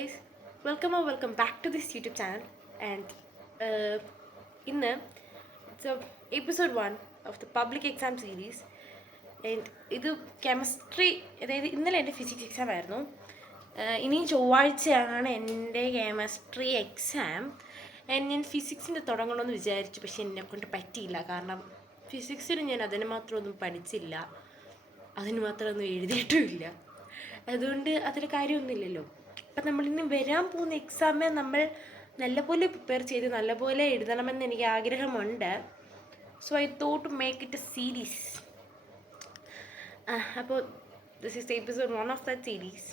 guys, welcome back to this YouTube channel. And it's episode 1 of the public exam series. And ഇത് chemistry, അതായത് ഇന്നലെ എൻ്റെ physics exam ആയിരുന്നു. ഇനിയും ചൊവ്വാഴ്ചയാണ് എൻ്റെ കെമിസ്ട്രി എക്സാം. ഞാൻ ഫിസിക്സിൻ്റെ തുടങ്ങണമെന്ന് വിചാരിച്ചു, പക്ഷെ എന്നെക്കൊണ്ട് പറ്റിയില്ല. കാരണം ഫിസിക്സിന് ഞാൻ അതിന് മാത്രമൊന്നും പഠിച്ചില്ല, അതിന് മാത്രമൊന്നും എഴുതിയിട്ടുമില്ല. അതുകൊണ്ട് അതിൽ കാര്യമൊന്നുമില്ലല്ലോ. അപ്പം നമ്മളിന്ന് വരാൻ പോകുന്ന എക്സാമിനെ നമ്മൾ നല്ലപോലെ പ്രിപ്പയർ ചെയ്ത് നല്ലപോലെ എഴുതണമെന്ന് എനിക്ക് ആഗ്രഹമുണ്ട്. So I thought to make it a series. അപ്പോൾ this is episode 1 of that series.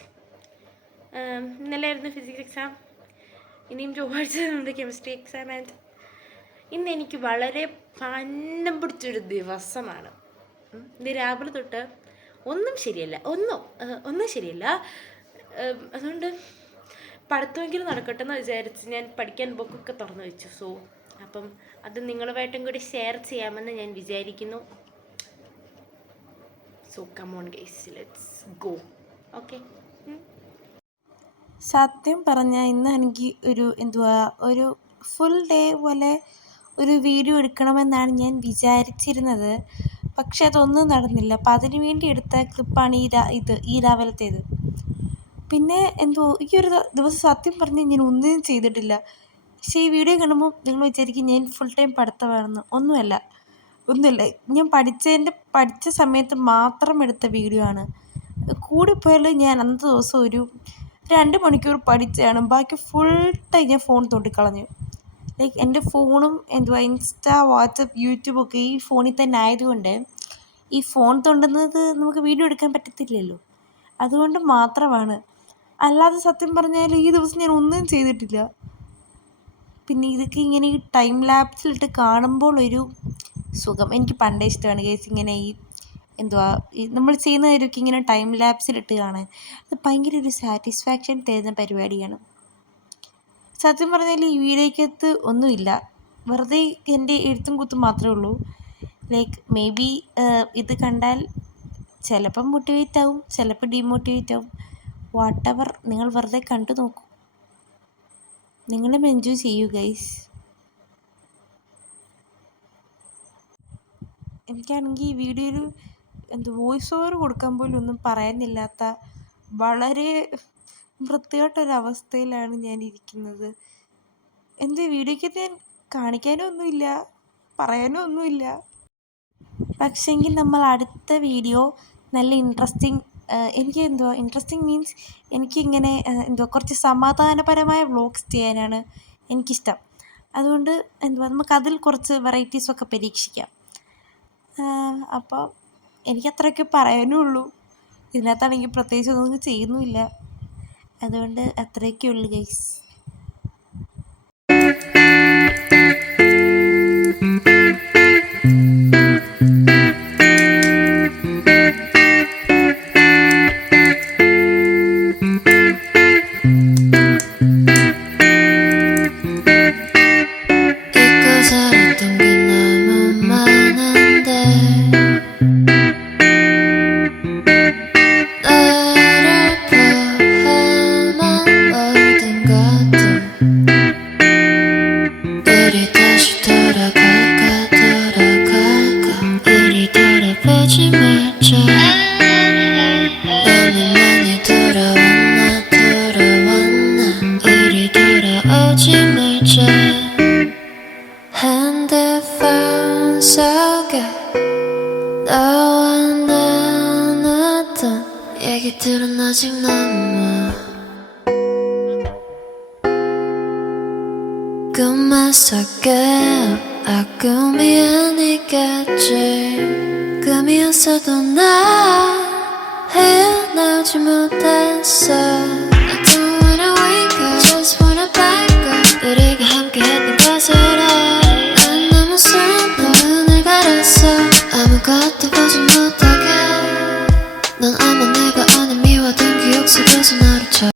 ഇന്നലെ ആയിരുന്നു ഫിസിക്സ് എക്സാം, ഇനിയും ചൊവ്വാഴ്ച നമ്മുടെ കെമിസ്ട്രി എക്സാം. ആൻഡ് ഇന്ന് എനിക്ക് വളരെ പന്നം പിടിച്ചൊരു ദിവസമാണ്. ഇന്ന് രാവിലെ തൊട്ട് ഒന്നും ശരിയല്ല. അതുകൊണ്ട് പഠിത്തമെങ്കിലും നടക്കട്ടെ എന്ന് വിചാരിച്ച് ഞാൻ പഠിക്കാൻ ബുക്കൊക്കെ തുറന്നു വെച്ചു. സോ അപ്പം അത് നിങ്ങളുമായിട്ടും കൂടി ഷെയർ ചെയ്യാമെന്ന് ഞാൻ വിചാരിക്കുന്നു. So come on guys, let's go. Okay. സത്യം പറഞ്ഞാൽ ഇന്ന് എനിക്ക് ഒരു ഫുൾ ഡേ പോലെ ഒരു വീഡിയോ എടുക്കണമെന്നാണ് ഞാൻ വിചാരിച്ചിരുന്നത്. പക്ഷെ അതൊന്നും നടന്നില്ല. അപ്പം അതിനു വേണ്ടി എടുത്ത ക്ലിപ്പാണ് ഈ രാവിലത്തേത്. പിന്നെ ഈ ഒരു ദിവസം സത്യം പറഞ്ഞ് ഞാൻ ഒന്നും ചെയ്തിട്ടില്ല. പക്ഷേ ഈ വീഡിയോ കാണുമ്പോൾ നിങ്ങൾ വിചാരിക്കും ഞാൻ ഫുൾ ടൈം പഠിത്തമാണെന്ന്. ഒന്നുമല്ല. ഞാൻ പഠിച്ച സമയത്ത് മാത്രം എടുത്ത വീഡിയോ ആണ്. കൂടിപ്പോയാൽ ഞാൻ അന്നത്തെ ദിവസം ഒരു 2 മണിക്കൂർ പഠിച്ചതാണ്. ബാക്കി ഫുൾ ടൈം ഞാൻ ഫോൺ തോണ്ടിക്കളഞ്ഞു. എൻ്റെ ഫോണും ഇൻസ്റ്റ, വാട്സപ്പ്, യൂട്യൂബൊക്കെ ഈ ഫോണിൽ തന്നെ ആയതുകൊണ്ട് ഈ ഫോൺ തോണ്ടുന്നത് നമുക്ക് വീഡിയോ എടുക്കാൻ പറ്റത്തില്ലല്ലോ. അതുകൊണ്ട് മാത്രമാണ്. അല്ലാതെ സത്യം പറഞ്ഞാൽ ഈ ദിവസം ഞാൻ ഒന്നും ചെയ്തിട്ടില്ല. പിന്നെ ഇതൊക്കെ ഇങ്ങനെ ഈ ടൈം ലാപ്സിലിട്ട് കാണുമ്പോൾ ഒരു സുഖം. എനിക്ക് പണ്ടേ ഇഷ്ടമാണ് കേസ് ഇങ്ങനെ നമ്മൾ ചെയ്യുന്ന കാര്യമൊക്കെ ഇങ്ങനെ ടൈം ലാപ്സിലിട്ട് കാണാൻ. അത് ഭയങ്കര ഒരു സാറ്റിസ്ഫാക്ഷൻ തരുന്ന പരിപാടിയാണ്. സത്യം പറഞ്ഞാൽ ഈ വീഡിയോയ്ക്കകത്ത് ഒന്നുമില്ല, വെറുതെ എൻ്റെ എഴുത്തും കുത്തും മാത്രമേ ഉള്ളൂ. മേ ബി ഇത് കണ്ടാൽ ചിലപ്പം മോട്ടിവേറ്റ് ആവും, ചിലപ്പോൾ ഡീമോട്ടിവേറ്റ് ആവും. വാട്ടെവർ, നിങ്ങൾ വെറുതെ കണ്ടു നോക്കൂ. നിങ്ങളും എൻജോയ് ചെയ്യൂ ഗൈസ്. എനിക്കാണെങ്കിൽ ഈ വീഡിയോയിൽ വോയിസ് ഓവർ കൊടുക്കാൻ പോലും ഒന്നും പറയാനില്ലാത്ത വളരെ വൃത്തികെട്ടൊരവസ്ഥയിലാണ് ഞാൻ ഇരിക്കുന്നത്. വീഡിയോയ്ക്കകത്ത് ഞാൻ കാണിക്കാനും ഒന്നുമില്ല, പറയാനും ഒന്നുമില്ല. പക്ഷേങ്കിൽ നമ്മൾ അടുത്ത വീഡിയോ നല്ല ഇൻട്രസ്റ്റിംഗ്, ഇൻട്രസ്റ്റിംഗ് മീൻസ് എനിക്കിങ്ങനെ കുറച്ച് സമാധാനപരമായ വ്ളോഗ്സ് ചെയ്യാനാണ് എനിക്കിഷ്ടം. അതുകൊണ്ട് നമുക്കതിൽ കുറച്ച് വെറൈറ്റീസൊക്കെ പരീക്ഷിക്കാം. അപ്പോൾ എനിക്കത്രയൊക്കെ പറയാനും ഉള്ളൂ. ഇതിനകത്താണെങ്കിൽ പ്രത്യേകിച്ച് ഒന്നും ചെയ്യുന്നുമില്ല. അതുകൊണ്ട് അത്രയൊക്കെ ഉള്ളു ഗൈസ്. 핸드폰 속에 너와 나눴던 얘기들은 아직 남아. 꿈만 속에 꿈이 아니겠지. 꿈이었어도 나